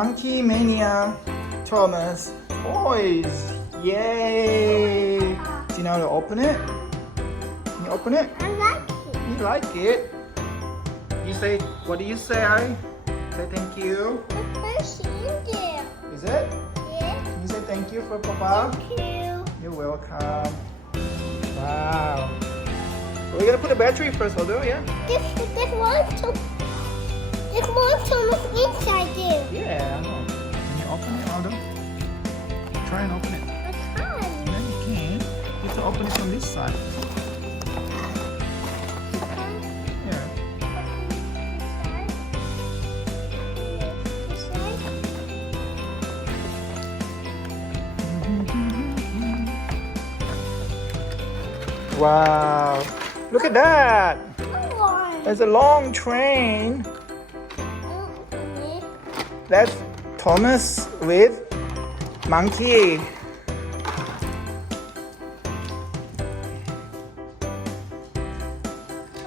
Monkey Mania Thomas toys. Yay! See now to open it? Can you open it? I like it. You like it? You say, what do you say? Say thank you. The fish in there. Is it? Yeah. Can you say thank you for Papa? Thank you. You're welcome. Wow. We're gonna put a battery first, Aldo, yeah? This one Thomas inside there. Yeah, I know. Can you open it, Aldo? Try and open it. I can. No, you can't. You have to open it from this side. Yeah. This side. Wow. Look at that. One. There's a long train. That's Thomas with monkey.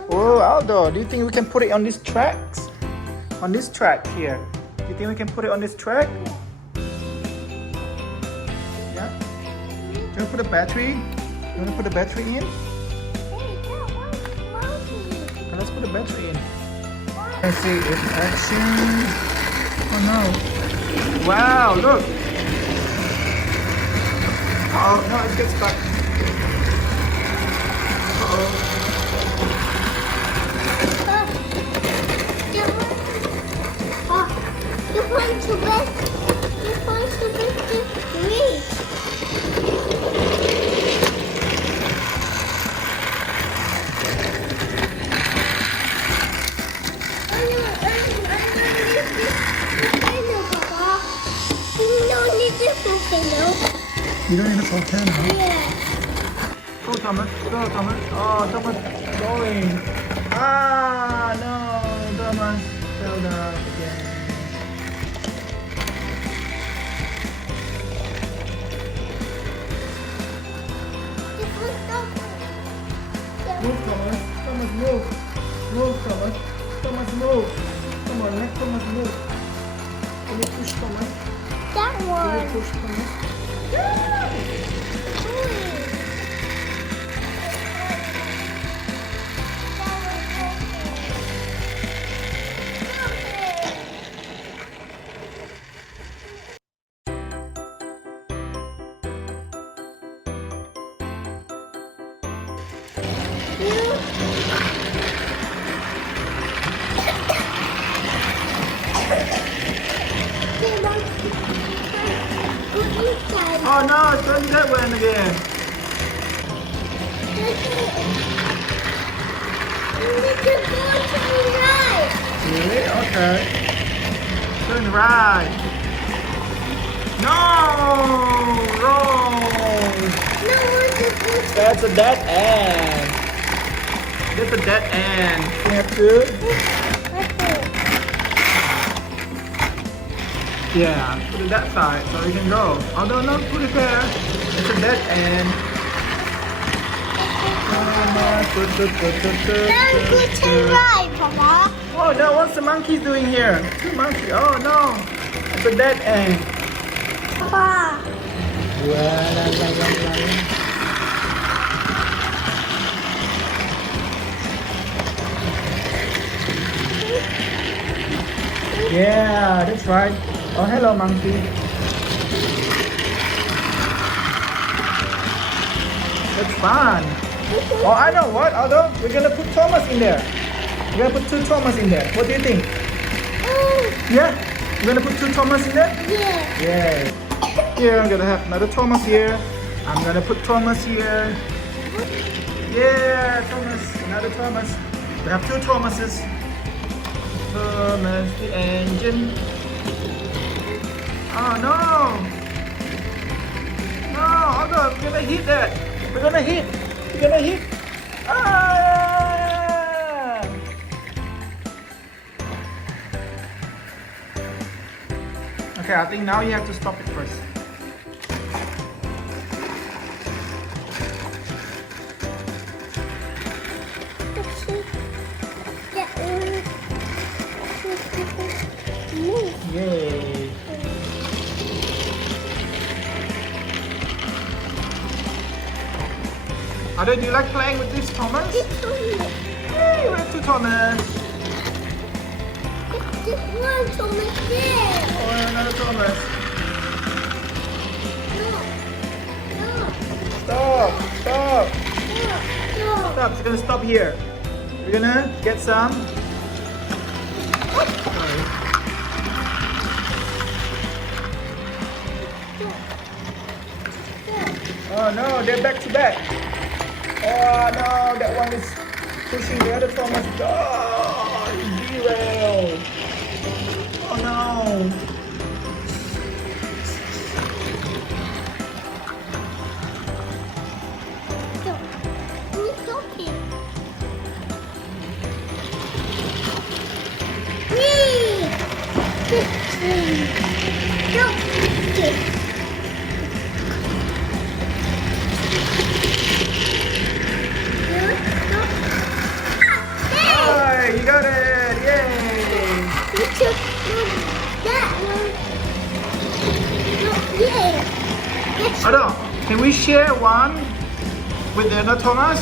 Oh, Aldo, do you think we can put it on these tracks? On this track here. Do you think we can put it on this track? Yeah? Do you want to put a battery? You want to put a battery in? Hey, that one's monkey. Okay, let's put a battery in. Let's see if action. Oh no. Wow, look. Oh no, it gets stuck. Uh-oh. You want to reach. You don't need a volcano. Yeah. Go Thomas, go Thomas. Oh, Thomas going. Ah, no, Thomas fell down again. Move Thomas, Thomas move. Move Thomas, Thomas move. Come on, let Thomas move. Can you push Thomas? That Can one. you push Thomas? Oh no, it's going that way again. Really? Okay. Turn right. No! Wrong! That's a dead end. That's a dead end. You have to? Yeah, put it that side so you can go. Although not put it there. It's a dead end. Turn right, Papa. Oh no, what's the monkey doing here? Two monkeys. Oh no. It's a dead end. Papa. Yeah, that's right. Oh, hello, monkey. That's fun. Oh, I know what, Aldo? We're gonna put Thomas in there. We're gonna put two Thomas in there. What do you think? Yeah? We're gonna put two Thomas in there? Yeah. Yeah. Here, I'm gonna have another Thomas here. I'm gonna put Thomas here. Yeah, Thomas. Another Thomas. We have two Thomases. Thomas the engine. Oh no! No, Aldo, we're gonna hit that. We're gonna hit. We're gonna hit. Ah! Okay, I think now you have to stop it first. Yay! Aldo, do you like playing with this Thomas? This one. Hey, we have two Thomas. This one, Thomas, there. Oh, another Thomas. No. Stop, stop, No. stop. It's gonna stop here. We're gonna get some. Sorry. Oh no, they're back to back. Oh no, that one is pushing the other Thomas. Oh, he derailed. Oh no. Hey, you got it! Yay! Aldo, can we share one with the other Thomas?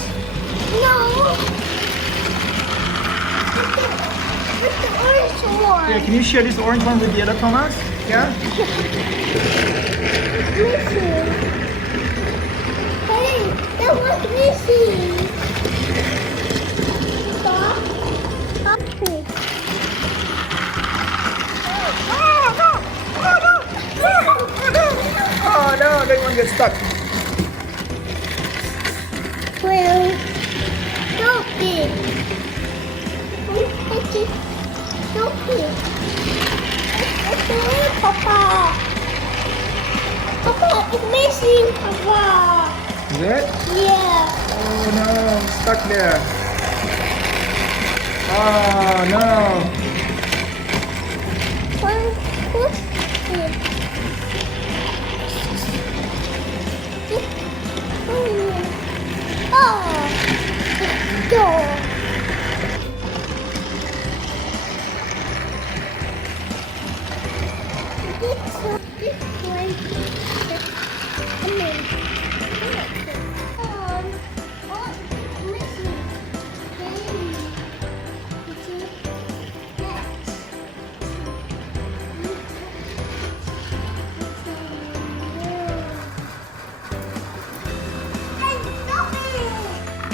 Yeah, can you share this orange one with the other Thomas? Yeah? Hey, that was missing. Stop. Stop. Oh no, that one gets stuck. Well, stop it. Stop it. It's away, Papa. Papa, it's missing, Papa. Is it? Yeah. Oh no, stuck there. Oh no. What's it? Oh, door.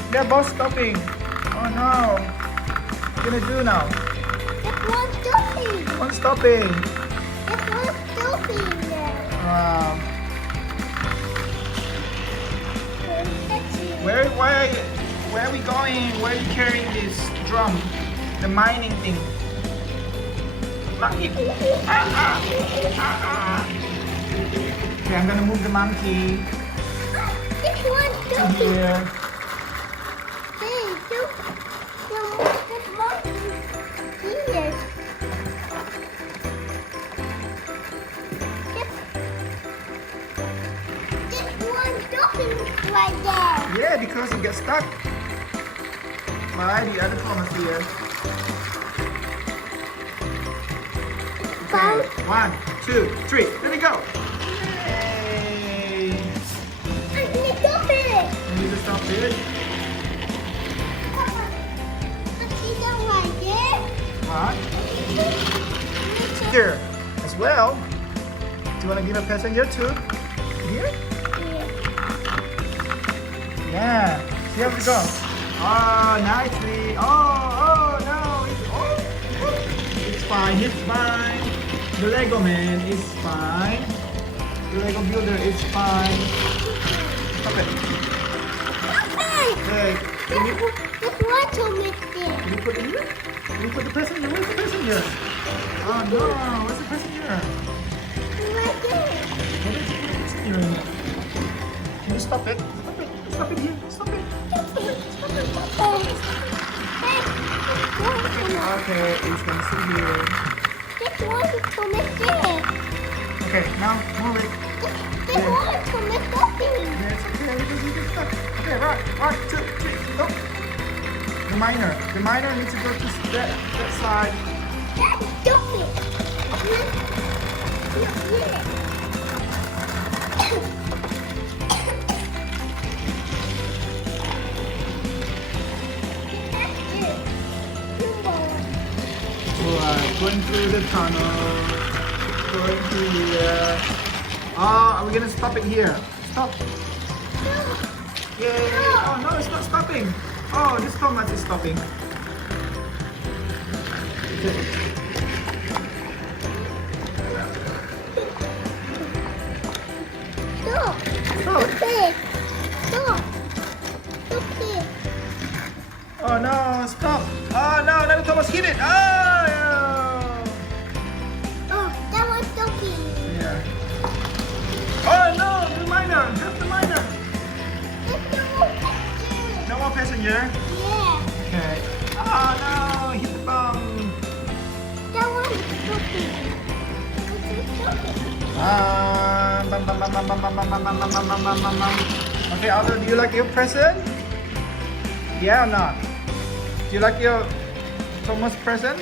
They're both stopping. Oh no. What are you gonna do now? One stopping. Wow. Where are we going? Where are you carrying this drum? The mining thing. Monkey. Okay, I'm gonna move the monkey to here. Right there. Yeah, because it gets stuck by the other Thomas here. Okay, 1, 2, 3. There we go. Yay! I need to stop it. You need to stop it. What? Here as well. Do you want to give a passenger too? Here? Yeah. See how we go. Oh, nicely. Oh no. It's fine. It's fine. The Lego man is fine. The Lego builder is fine. Stop it. Hey, can you put it here? Can you put the passenger? Where's the passenger? Oh no. Where's the passenger? Where did you put the passenger in it? Can you stop it? Stop it. Stop it here. Stop it. Okay, it's gonna sit here. Okay, now move it. Yeah, it's okay because you get stuck. Okay, right, 2, 3, go. The miner needs to go to that side. Going through the tunnel. Going through here. Oh, are we gonna stop it here? Stop. Yay! Oh no, it's not stopping. Oh, this Thomas is stopping. Okay. Stop. Stop. Okay. Stop. Okay. Oh no, stop. Oh no, another Thomas hit it. Oh, yeah. Oh, that was stopping. Yeah. Oh no, the miner. Just the miner. There's no more picture. No more passenger. Yeah. Okay. Oh no, hit the bomb. That was stopping. It's stopping. Bum, bum, bum, bum, bum, bum, bum, bum, bum, bum, bum, bum, bum, bum. Okay, Aldo, do you like your present? Yeah or not? Do you like your Thomas present?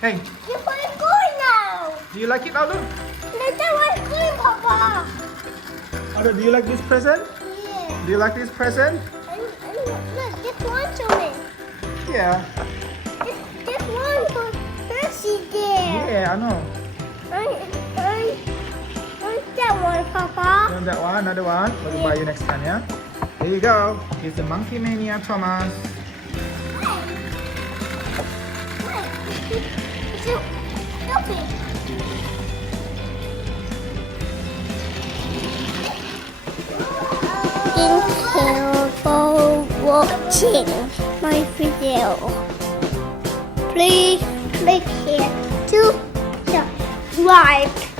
Hey, You want to go now. do you like it, Aldo? That was good, Papa. Aldo, do you like this present? Yeah. Do you like this present? Look, this one to me. Yeah. This one for Percy there. Yeah, I know. I that one, Papa. And that one, another one. We'll buy you next time, yeah? Here you go. Here's the Monkey Mania Thomas. Stop it. Thank you for watching my video. Please click here to subscribe.